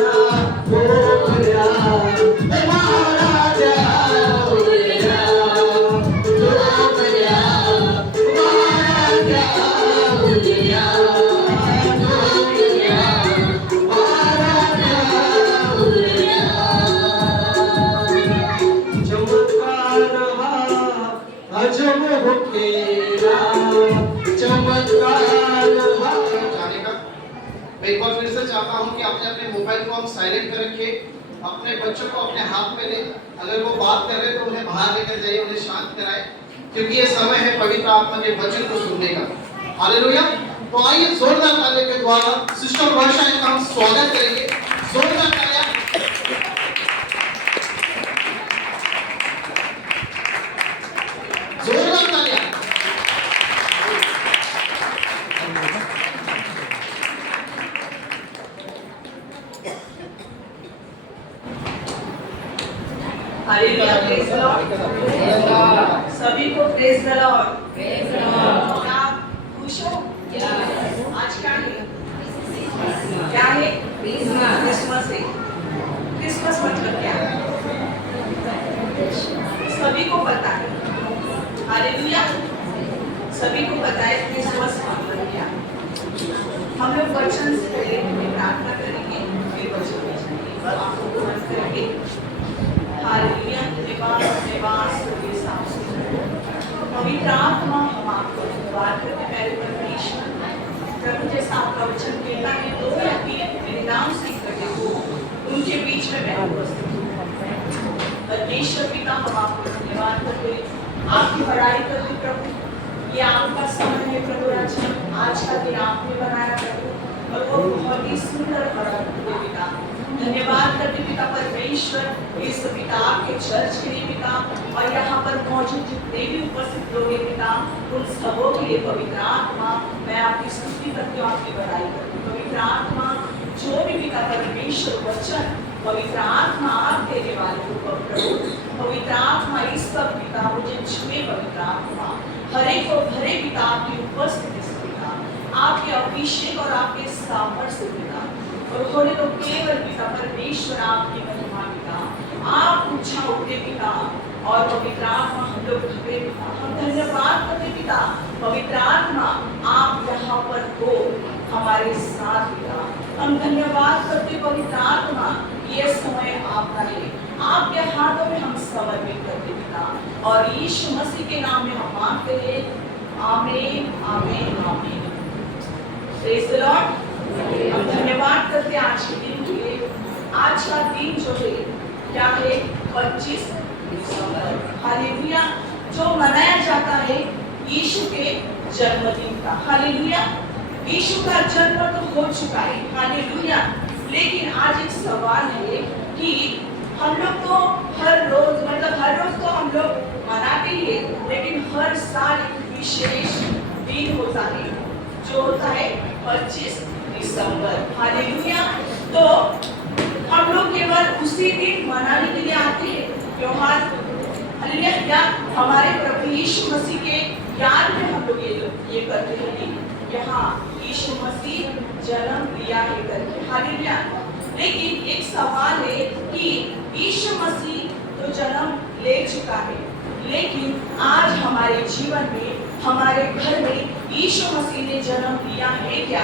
हम साइलेंट कर रखे, अपने बच्चों को अपने हाथ में ले, अगर वो बात कर रहे तो उन्हें बाहर लेकर जाइए, उन्हें शांत कराएं, क्योंकि ये समय है पवित्र आत्मा के वचन को सुनने का। हालेलुया। तो आइए जोरदार ताली के द्वारा सिस्टर वर्षा का हम स्वागत करेंगे। जोरदार तालियां। जोरदार तालियां। Hallelujah, praise the Lord. सभी को प्रेज द लॉर्ड। क्या आप खुश हो? आज क्या है? क्या है? क्रिसमस है। क्रिसमस मतलब क्या है? सभी को पता है। हालेलुया, सभी को पता है क्रिसमस मतलब क्या है। हम लोग वचन से पहले प्रार्थना करेंगे, फिर वचन में जाएंगे, आंखों को बंद करेंगे। हालेलुया, निवास के साथ पवित्र आत्मा हम आपको धन्यवाद करते हैं। पहले परमेश्वर प्रभु जैसा आपका वचन कहता है, दो या तीन मेरे नाम से इकट्ठे हो, उनके बीच में मैं उपस्थित हूँ। परमेश्वर पिता, हम आपको धन्यवाद करते हैं, आपकी बड़ाई करते हैं प्रभु। ये आपका समय है प्रभु राजा, आज का दिन आपने बनाया प्रभु, और वो बहुत ही सुंदर बड़ा पिता। धन्यवाद करते पिता परमेश्वर इस पिता के चर्च के लिए पिता, और यहाँ पर मौजूद जितने भी उपस्थित लोग हैं पिता, उन सबों के लिए पवित्र आत्मा मैं आपकी स्तुति करती हूँ, आपकी बड़ाई करती हूँ। पवित्र आत्मा जो भी पिता परमेश्वर वचन पवित्र आत्मा आप देने वाले हो प्रभु, पवित्र आत्मा इस वक्त पिता मुझे छुए। पवित्र आत्मा हरे को भरे पिता आपकी उपस्थिति से पिता, आपके अभिषेक और आपके सामर्थ्य से पिता, और होने तो केवल पिता परमेश्वर आपकी महिमा पिता, आप ऊंचा उठे पिता, और पवित्र आत्मा हम लोग ढके पिता। हम धन्यवाद करते पिता, पवित्र आत्मा आप यहाँ पर हो हमारे साथ पिता। हम धन्यवाद करते पवित्र आत्मा, ये समय आपका है, आपके हाथों में हम समर्पित करते पिता, और यीशु मसीह के नाम में हम मांगते हैं, आमीन आमीन आमीन। Praise the Lord. हम धन्यवाद करते हैं आज के दिन के लिए। आज का दिन जो है क्या है? 25 दिसंबर। हालेलुया, जो मनाया जाता है यीशु के जन्मदिन का। हालेलुया, यीशु का जन्म तो हो चुका है। हालेलुया, लेकिन आज एक सवाल है कि हम लोग तो हर रोज तो हम लोग मनाते ही है, लेकिन हर साल एक विशेष दिन होता है जो होता है 25 दिसंबर। हालेलुया, तो हम लोग केवल उसी दिन मनाने के लिए आते हैं त्योहार। हालेलुया, या हमारे प्रभु यीशु मसीह के याद में हम लोग ये करते हैं, यहाँ यीशु मसीह जन्म लिया है करके। हालेलुया, लेकिन एक सवाल है कि यीशु मसीह तो जन्म ले चुका है, लेकिन आज हमारे जीवन में, हमारे घर में यीशु मसीह ने जन्म लिया है क्या?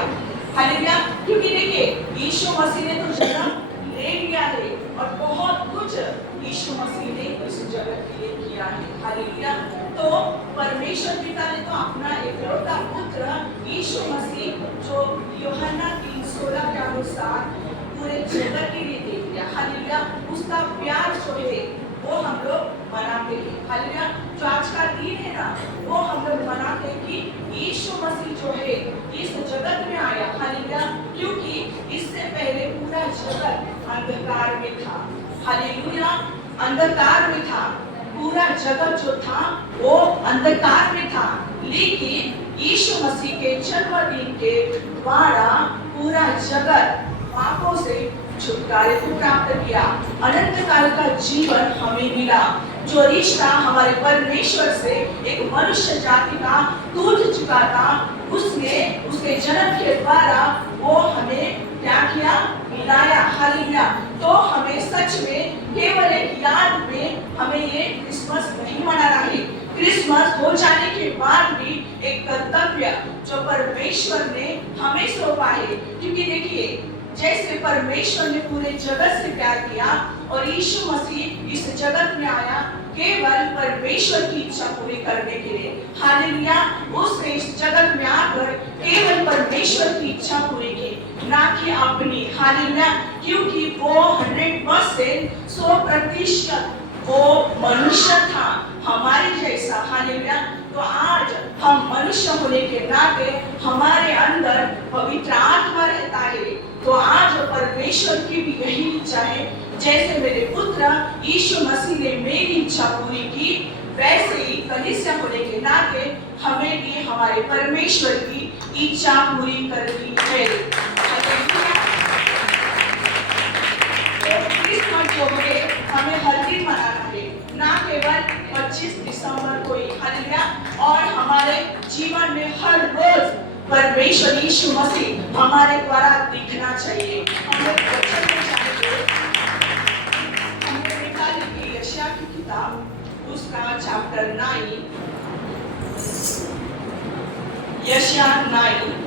हालेलुया, क्योंकि देखिए यीशु मसीह ने तो जन्म ले लिया है, और बहुत कुछ यीशु मसीह ने इस जगत के लिए किया है। हालेलुया, तो परमेश्वर पिता ने तो अपना एकलौता पुत्र यीशु मसीह जो यूहन्ना 3:16 के अनुसार पूरे जगत के लिए दे दिया। हालेलुया, उसका प्यार जो है वो हम लोग मनाते हैं। हालेलुया, जो आज का दिन है ना, वो हम लोग मनाते हैं कि यीशु मसीह जो है इस जगत में आया। हालेलुया, क्योंकि इससे पहले पूरा जगत अंधकार में था। हालेलुया, अंधकार में था, पूरा जगत जो था वो अंधकार में था, लेकिन यीशु मसीह के जन्मदिन के द्वारा पूरा जगत पापों से छुटकारे को प्राप्त किया। अनंत काल का जीवन हमें मिला। जो रिश्ता हमारे परमेश्वर से एक मनुष्य जाति का टूट चुका था, उसने उसके जन्म के द्वारा वो हमें क्या किया? मिलाया। हालेलुया, तो हमें सच में केवल एक याद में हमें ये क्रिसमस नहीं मनाना है। क्रिसमस हो जाने के बाद भी एक कर्तव्य जो परमेश्वर ने हमें सौंपा है, क्योंकि देखिए जैसे परमेश्वर ने पूरे जगत से प्यार किया और यीशु मसीह इस जगत में आया केवल परमेश्वर की इच्छा पूरी करने के लिए। हालेलुया, उसने इस जगत में आकर केवल परमेश्वर की इच्छा पूरी की, ना कि अपनी। हालेलुया, क्योंकि वो 100% 100% वो मनुष्य था हमारे जैसा। हालेलुया। तो आज हम मनुष्य होने के नाते हमारे अंदर पवित्र आत्मा रहता है। तो आज परमेश्वर की भी यही इच्छा है, जैसे मेरे पुत्र यीशु मसीह ने मेरी इच्छा पूरी की, वैसे ही कलीसिया होने के नाते हमें भी हमारे परमेश्वर की इच्छा पूरी करनी है। क्रिसमस जो है हमें हर दिन मनाना है, ना केवल 25 दिसंबर को ही। हालेलुया। और हमारे जीवन में हर रोज परमेश्वर यीशु मसीह हमारे द्वारा दिखना चाहिए। हम लोग वचन में जाएंगे, हमने निकाली कि यशायाह की किताब उसका चैप्टर 9, यशायाह 9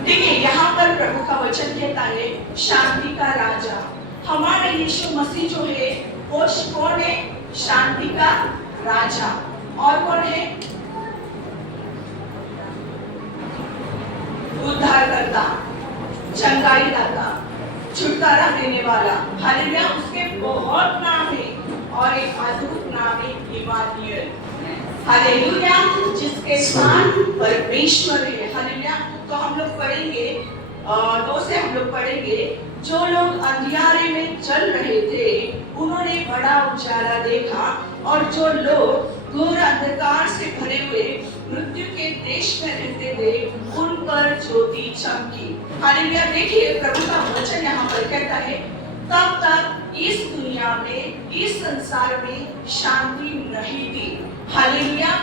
देखिए, यहाँ पर प्रभु का वचन कहता है शांति का राजा। हमारा यीशु मसीह जो है वो कौन है? शांति का राजा। और कौन है? उद्धारकर्ता, चंगाई दाता, छुटकारा देने वाला। हालेलुया। उसके बहुत नाम है और एक अद्भुत नाम है इमानुएल। हालेलुया। जिसके साथ परमेश्वर है। हालेलुया। तो हम लोग पढ़ेंगे 2 से हम लोग पढ़ेंगे, जो लोग अंधियारे में चल रहे थे उन्होंने बड़ा उजाला देखा, और जो लोग घोर अंधकार से भरे हुए मृत्यु के देश में रहते थे उन पर ज्योति चमकी। हालेलुया। देखिए, प्रभु का वचन यहाँ पर कहता है, तब तक इस दुनिया में, इस संसार में शांति नहीं थी। हालेलुया।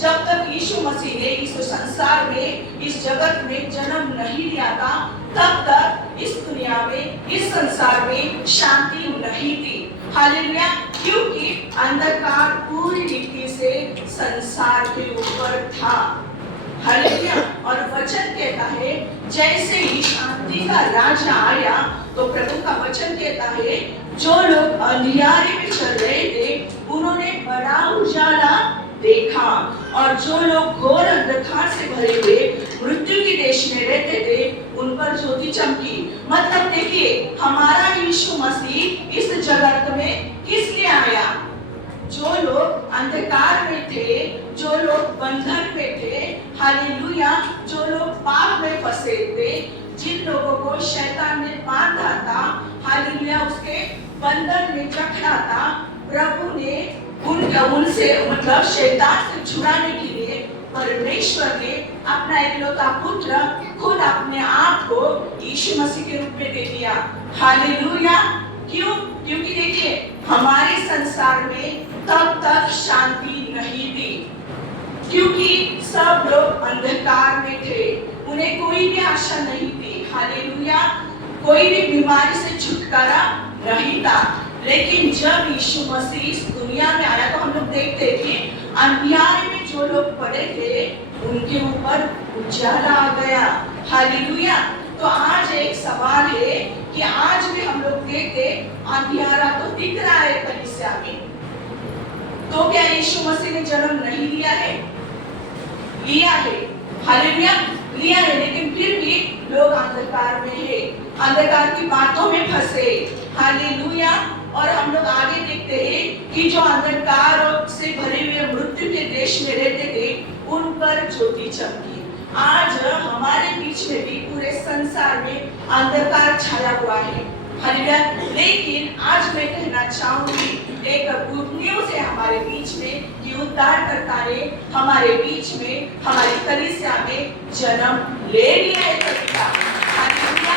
जब तक यीशु मसीह ने इस संसार में, इस जगत में जन्म नहीं लिया था, तब तक इस दुनिया में, इस संसार में शांति नहीं थी। हालेलुया। क्योंकि अंधकार पूरी रीति से संसार के ऊपर था। हालेलुया। और वचन कहता है, जैसे ही शांति का राजा आया, तो प्रभु का वचन कहता है, जो लोग अंधियारे में चल रहे थे उन्होंने बड़ा उजाला देखा, और जो लोग घोर अंधकार से भरे हुए मृत्यु के देश में रहते थे उन पर ज्योति चमकी। मतलब देखिए, हमारा यीशु मसीह इस जगत में किस लिए आया? जो लोग अंधकार में थे, जो लोग बंधन में थे, हालेलुया, जो लोग पाप में फंसे थे, जिन लोगों को शैतान ने बांधा था, हालेलुया, उसके बंधन में जकड़ा था, प्रभु ने उनसे मतलब शैतान से छुड़ाने के लिए परमेश्वर ने अपना इकलौता पुत्र खुद अपने आप को यीशु मसीह के रूप में दे दिया। हालेलुया। क्यों? क्योंकि देखिए, हमारे संसार में तब तक शांति नहीं थी, क्योंकि सब लोग अंधकार में थे, उन्हें कोई भी आशा नहीं थी। हालेलुया। कोई भी बीमारी से छुटकारा नहीं था। लेकिन जब यीशु मसीह इस दुनिया में आया तो हम लोग देखते कि अंधियारे में जो लोग पड़े थे उनके ऊपर उजाला आ गया। हालेलुया। तो आज एक सवाल है कि आज भी हम लोग देखते अंधियारा तो दिख रहा है कलीसिया में, तो क्या यीशु मसीह ने जन्म नहीं लिया है? लिया है। हालेलुया। लिया है, लेकिन फिर भी लोग अंधकार में है, अंधकार की बातों में फंसे। हालेलुया। और हम लोग आगे देखते हैं कि जो अंधकार से भरे हुए मृत्यु के देश में रहते थे उन पर ज्योति चमकी। आज हमारे बीच में भी पूरे संसार में अंधकार छाया हुआ है। हालेलुया। लेकिन आज मैं कहना चाहूंगी, एक गुड न्यूज़ है हमारे बीच में कि उद्धारकर्ता ने हमारे बीच में, हमारी कलीसिया में जन्म ले लिया है। हालेलुया।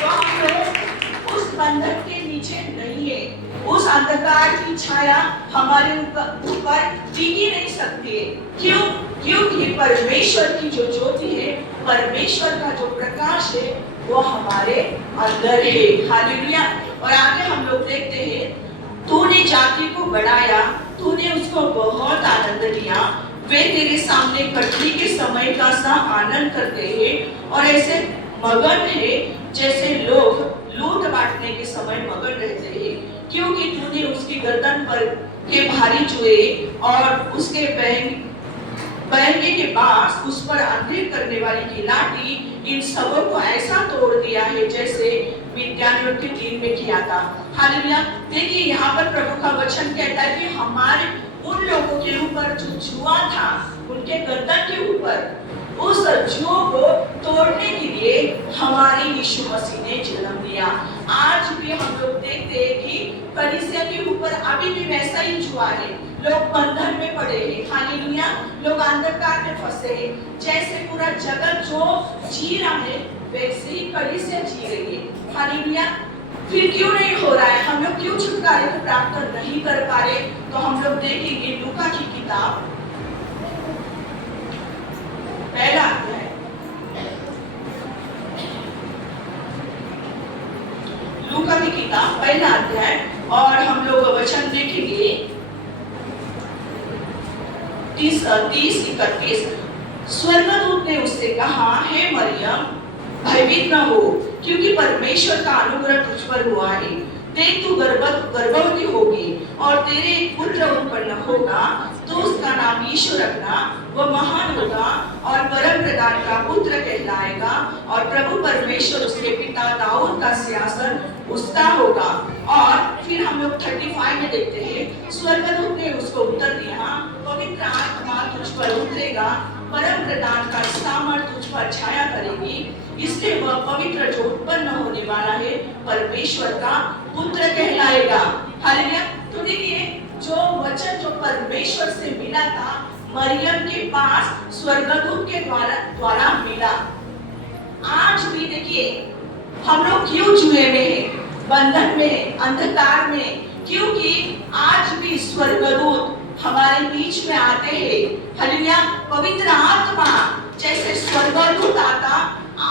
तो हम लोग उस बंधन के नीचे नहीं है, उस अंधकार की छाया हमारे ऊपर टिकी नहीं सकती है। क्यों? क्योंकि परमेश्वर की जो ज्योति है, परमेश्वर का जो प्रकाश है, वो हमारे अंदर है। हालेलुया। और आगे हम लोग देखते हैं, तूने जाति को बढ़ाया, तूने उसको बहुत आनंद दिया, वे तेरे सामने कटनी के समय का सा आनंद करते हैं और ऐसे मगन है जैसे लोग लूट बांटने के समय मगन रहते हैं। क्योंकि तूने उसकी गर्दन पर के भारी जुए और उसके बहने के पास उस पर अंधेर करने वाली की लाठी, इन सबों को ऐसा तोड़ दिया है जैसे मिद्यानियों के दिन में किया था। हालेलुया। देखिए यहाँ पर प्रभु का वचन कहता है कि हमारे उन लोगों के ऊपर जो जुआ था, उनके गर्दन के ऊपर, उस जुओं को तोड़ने के लिए हमारे यीशु मसीह ने जन्म लिया। आज भी हम लोग देखते हैं कि कलीसिया के ऊपर अभी भी वैसा ही जुआ है। लोग बंधन में पड़े हैं, हालेलुया। लोग अंधकार में फंसे हैं। जैसे पूरा जगत जो जी रहा है वैसे ही कलीसिया जी रही है, हालेलुया। फिर क्यों नहीं हो रहा है? हम लोग क्यों छुटकारे को प्राप्त नहीं कर पा रहे? तो हम लोग देखेंगे लूका की किताब पहला अध्याय, लूका की किताब पहला अध्याय, और हम लोग वचन देखेंगे 30-31। स्वर्गदूत ने उससे कहा, हे मरियम, भयभीत न हो, क्योंकि परमेश्वर का अनुग्रह तुझ पर हुआ है। देख, तू गर्भवती होगी और तेरे एक पुत्र उत्पन्न होगा, तो उसका नाम यीशु रखना। वह महान होगा और परम प्रधान का पुत्र कहलाएगा, और प्रभु परमेश्वर उसके पिता दाऊद का सिंहासन उसका होगा। और फिर हम लोग 35 में देखते हैं, स्वर्गदूत ने उसको उत्तर दिया, पवित्र आत्मा तुझ पर उतरेगा, परम प्रधान का सामर्थ तुझ पर छाया करेगी, इसलिए वह पवित्र जो उत्पन्न होने वाला है परमेश्वर का पुत्र कहलाएगा। हालेलुया। तो देखिए, जो वचन जो परमेश्वर से मिला था मरियम के पास स्वर्गदूत के द्वारा मिला। आज भी देखिए, हम लोग क्यों जुए में हैं, बंधन में, अंधकार में? क्योंकि आज भी स्वर्गदूत हमारे बीच में आते हैं। हालेलुया। पवित्र आत्मा जैसे स्वर्गदूत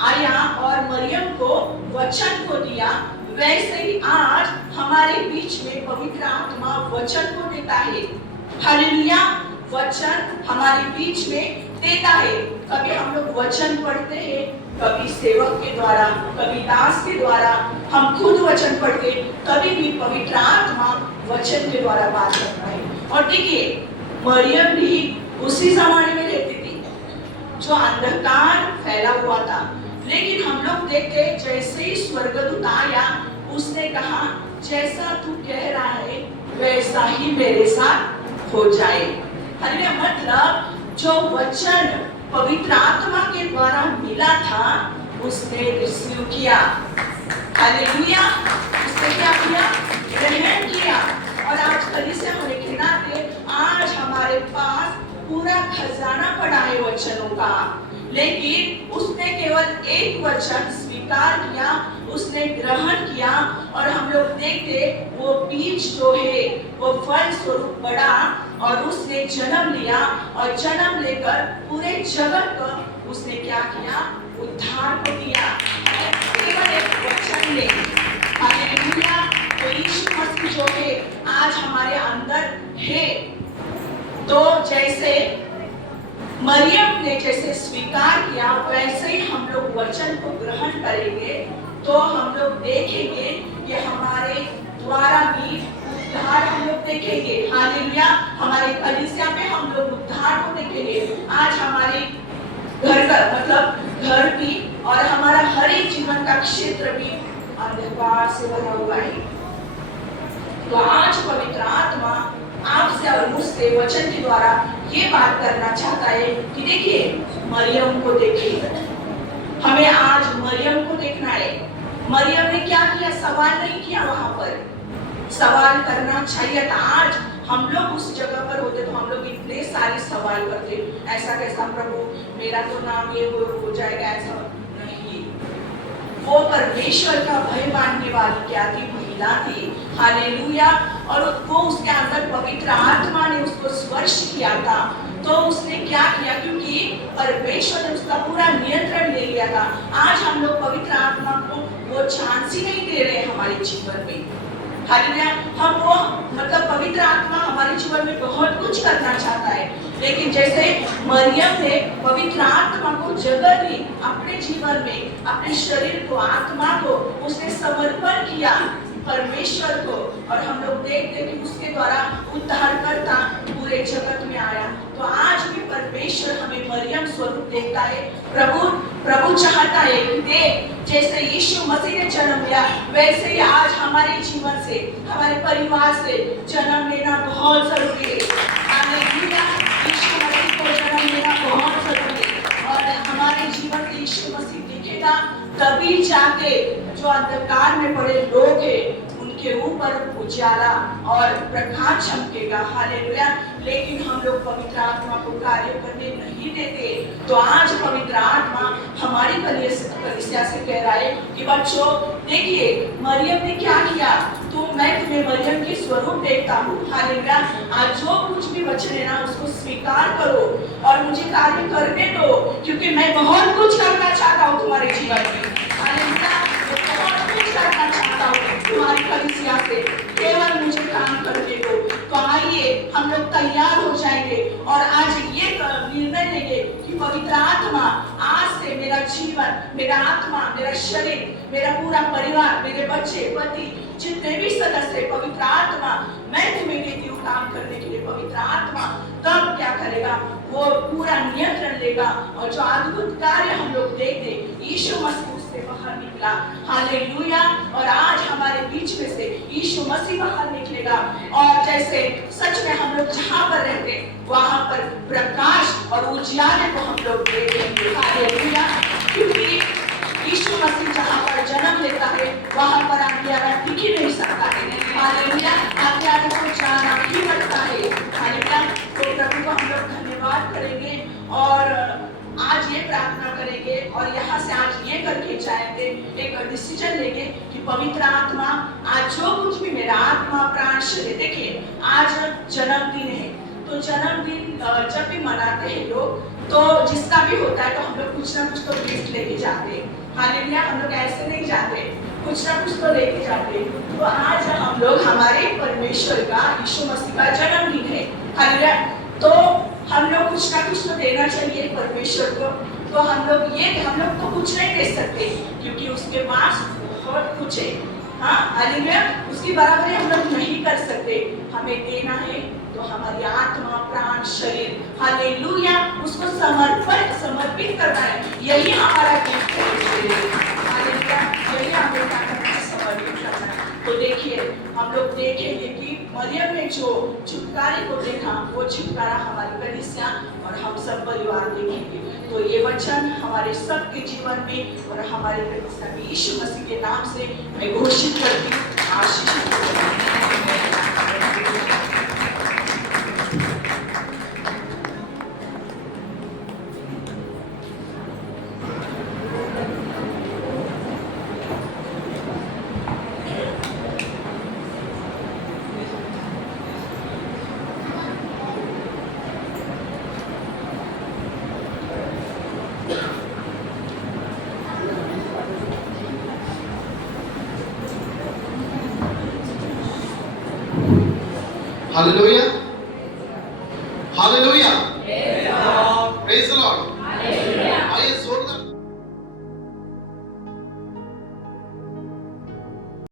आया और मरियम को वचन को दिया, वैसे ही आज हमारे बीच में पवित्र आत्मा वचन को देता है। हालेलुया। वचन हमारे बीच में देता है। कभी हम लोग वचन पढ़ते हैं, कभी सेवक के द्वारा, कभी दास के द्वारा, हम खुद वचन पढ़ते, कभी भी पवित्र आत्मा वचन के द्वारा बात करता है। और देखिए, मरियम भी उसी जमाने में रहती थी जो अंधकार फैला हुआ था, लेकिन हम लोग देखते जैसे ही स्वर्गदूत आया, उसने कहा, जैसा तू कह रहा है वैसा ही मेरे साथ हो जाए। हालेलुया। मतलब जो वचन पवित्र आत्मा के द्वारा मिला था, उसने रिसीव किया। हालेलुया। उसने क्या किया? ग्रहण किया। और आज कलीसिया होने के नाते आज हमारे पास पूरा खजाना पड़ा है वचनों का, लेकिन उसने केवल एक वचन स्वीकार किया, उसने ग्रहण किया, और हम लोग देखते वो बीज जो है वो फल स्वरूप बढ़ा, और उसने जन्म लिया, और जन्म लेकर पूरे जगत को उसने क्या किया? उद्धार को दिया, केवल एक वचन ने। हालेलुया। तो यीशु मसीह जो है आज हमारे अंदर है। तो जैसे मरियम ने जैसे स्वीकार किया, वैसे ही हम लोग वचन को ग्रहण करेंगे, तो हम लोग देखेंगे कि हमारे द्वारा भी उद्धार हम लोग देखेंगे। हालेलुया। हमारे कलीसिया में हम लोग उद्धार को देखेंगे। आज हमारे घर का मतलब घर भी और हमारा हर एक जीवन का क्षेत्र भी अंधकार से भरा हुआ है। तो आज पवित्र आत्मा आपसे और मुझसे वचन के द्वारा ये बात करना चाहता है कि देखिए, मरियम को देखिए। हमें आज मरियम को देखना है। मरियम ने क्या किया? सवाल नहीं किया। वहां पर सवाल करना चाहिए था। आज हम लोग उस जगह पर होते तो हम लोग इतने सारे सवाल करते, ऐसा कैसा प्रभु, मेरा तो नाम ये हो जाएगा, ऐसा नहीं। वो परमेश्वर का भय मानने वाली क्या थी? महिला थी। हालेलुया। और वो उसके अंदर पवित्र आत्मा ने उसको स्पर्श किया था, तो उसने क्या किया? क्योंकि परमेश्वर ने उसका पूरा नियंत्रण ले लिया था। आज हम लोग पवित्र आत्मा को वो चांस ही नहीं दे रहे हमारे जीवन में। हालेलुया। हम वो मतलब पवित्र आत्मा हमारे जीवन में बहुत कुछ करना चाहता है, लेकिन जैसे मरियम ने पवित्र आत्मा को जगह दी अपने जीवन में, अपने शरीर को, आत्मा को उसने समर्पण किया, परमेश्वर को, और हम लोग देखते कि उसके द्वारा उद्धारकर्ता पूरे जगत में आया। तो आज भी परमेश्वर हमें मरियम स्वरूप देखता है। प्रभु चाहता है कि देख, जैसे यीशु मसीह ने जन्म लिया वैसे ही आज हमारे जीवन से, हमारे परिवार से जन्म लेना बहुत जरूरी है। हालेलुया, यीशु मसीह को जन्म लेना बहुत जरूरी है। और हमारे जीवन में यीशु मसीह दिखेगा तभी जाके जो अंधकार में पड़े लोग हैं उनके ऊपर उजाला और प्रकाश चमकेगा। हालेलुया। लेकिन हम लोग पवित्र आत्मा को कार्य करने नहीं देते। तो आज पवित्र आत्मा हमारी कलीसिया से कह रहा है कि बच्चों देखिए, मरियम ने क्या किया, तो मैं तुम्हें मरियम के स्वरूप देखता हूँ। हालेलुया। आज जो कुछ भी वचन है ना उसको स्वीकार करो और मुझे कार्य करने दो, क्योंकि मैं बहुत कुछ करना चाहता हूँ तुम्हारे जीवन में। हालेलुया। मैं बहुत कुछ करना चाहता हूँ तुम्हारी कलीसिया से, केवल मुझे काम करने दो। तो आइए हम लोग तैयार हो जाएंगे और आज ये निर्णय लेंगे कि पवित्र आत्मा आज से मेरा जीवन, मेरा आत्मा, मेरा शरीर, मेरा पूरा परिवार, मेरे बच्चे, पति, जितने भी सदस्य, पवित्र आत्मा मैं तुम्हें देती हूँ काम करने के लिए। पवित्र आत्मा तब क्या करेगा, वो पूरा नियंत्रण लेगा और जो अद्भुत कार्य हम लोग देखते, यीशु मसीह उससे बाहर निकला। हालेलुया। और आज हमारे बीच में से यीशु मसीह बाहर निकलेगा और जैसे सच में हम लोग जहाँ पर रहते वहां पर प्रकाश और उजियारे को हम लोग देखेंगे। हालेलुया। क्योंकि यीशु मसीह जहाँ पर जन्म लेता है वहां पर अंधियारा टिक ही नहीं सकता है। हालेलुया। अंधियारे को जाना ही पड़ता है। हालेलुया। तो प्रभु को हम लोग धन्यवाद करेंगे और आज ये प्रार्थना करेंगे और यहाँ से आज ये करके जाएंगे, एक डिसीजन लेंगे कि पवित्र आत्मा आज जो कुछ भी मेरा आत्मा प्राण शरीर, देखिए आज जन्मदिन है, तो जन्मदिन जब भी मनाते हैं लोग, तो जिसका भी होता है तो हम लोग कुछ ना कुछ तो गिफ्ट लेके जाते हैं। हालेलुया। हम लोग ऐसे नहीं जाते, कुछ ना कुछ तो लेके जाते हैं। तो आज हम लोग हमारे परमेश्वर का, यीशु मसीह का जन्मदिन है। हालेलुया। तो हम लोग कुछ ना कुछ तो देना चाहिए परमेश्वर को। तो हम लोग तो कुछ नहीं दे सकते क्योंकि उसके पास बहुत कुछ है। हाँ, हालेलुया। उसकी बराबरी हम लोग नहीं कर सकते। हमें देना है तो हमारी आत्मा, प्राण, शरीर, हालेलुया, उसको समर्पित करना है। यही हमारा गिफ्ट है। हालेलुया। यही हमें क्या करना है, समर्पित करना है। तो देखिए, हम लोग देखेंगे कि मरियम ने जो छुटकारे को देखा वो छुटकारा हमारी कलीसिया और हम सब परिवार देखेंगे। तो ये वचन हमारे सबके जीवन में और हमारे कलीसिया में यीशु मसीह के नाम से मैं घोषित करती हूँ। आशीष। Hallelujah. Hallelujah. Praise the Lord.